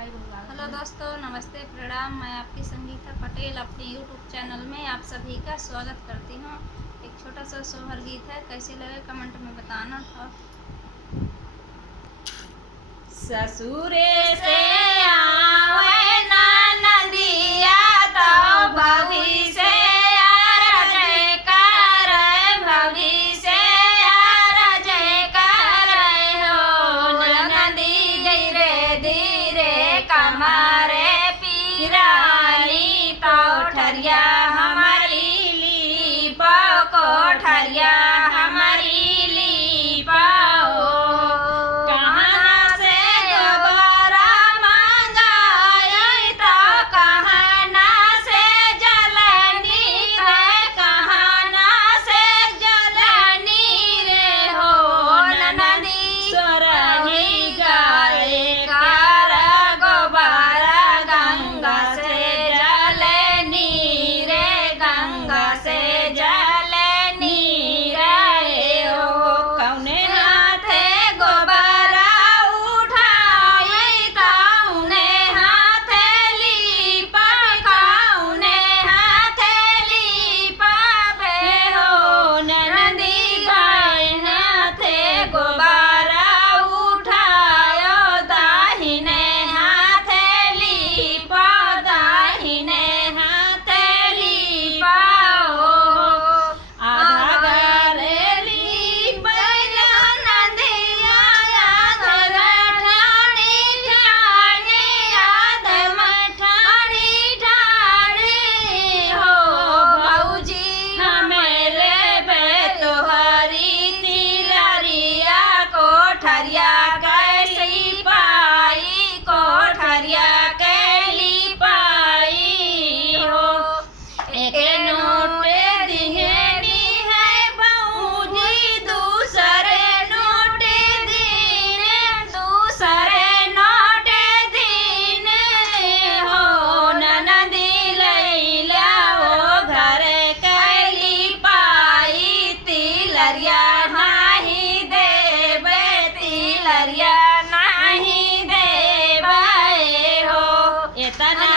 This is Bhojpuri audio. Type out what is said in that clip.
हेलो दोस्तों, नमस्ते, प्रणाम। मैं आपकी संगीता पटेल अपने यूट्यूब चैनल में आप सभी का स्वागत करती हूँ। एक छोटा सा सोहर गीत है, कैसे लगे कमेंट में बताना था। ससुरे से आवे ननदिया तो भभी से आरजे कर, भभी से आरजे कर हो ननदी धीरे धीरे कमारे पीराली तो ठरिया हमारी ली कोठरिया हमारी ली पाओ। कहाँ से दोबारा मंगाई तो कहाँ से जलनी है, कहाँ से जलनी रे हो ननदी सोरही गाए कर गोबारा गंगा से जलनी रे, गंगा से जलनी रे हो। कौने हाथे गोबारा उठाई कौने हाथे लीपा, कौने हाथे लीपा बे हो ननदी गाय हाथे गोबारा उठायो, दाहिने हाथे लीपा, दाहिने हाथे लीपाओ। आधा घरेली बैला नदिया आधा ठाणी ठाणी, आधा मठाणी ठाणी हो। भौजी हमेरे बेतोहरी तिलरिया कोठरिया कैली पाई, कोठरिया कैली पाई हो। एक नोट दिहेनी है भौजी, दूसरे नोट दिन, दूसरे नोट दिन हो ननदी लैला वो घर कैली पाई। तिलरिया नाही देबे, तिलरिया नाही देबे हो। इतना